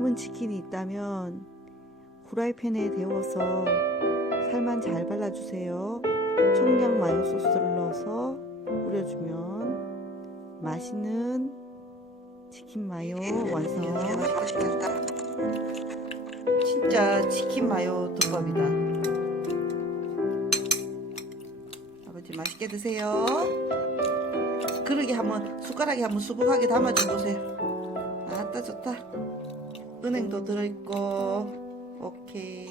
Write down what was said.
남은 치킨이 있다면 후라이팬에 데워서 살만 잘 발라주세요. 청양 마요 소스를 넣어서 뿌려주면 맛있는 치킨 마요 완성. 진짜 치킨 마요 덮밥이다. 아버지 맛있게 드세요. 그러게 한번 숟가락에 한번 수북하게 담아줘 보세요. 아따 좋다. 은행도 들어있고 오케이.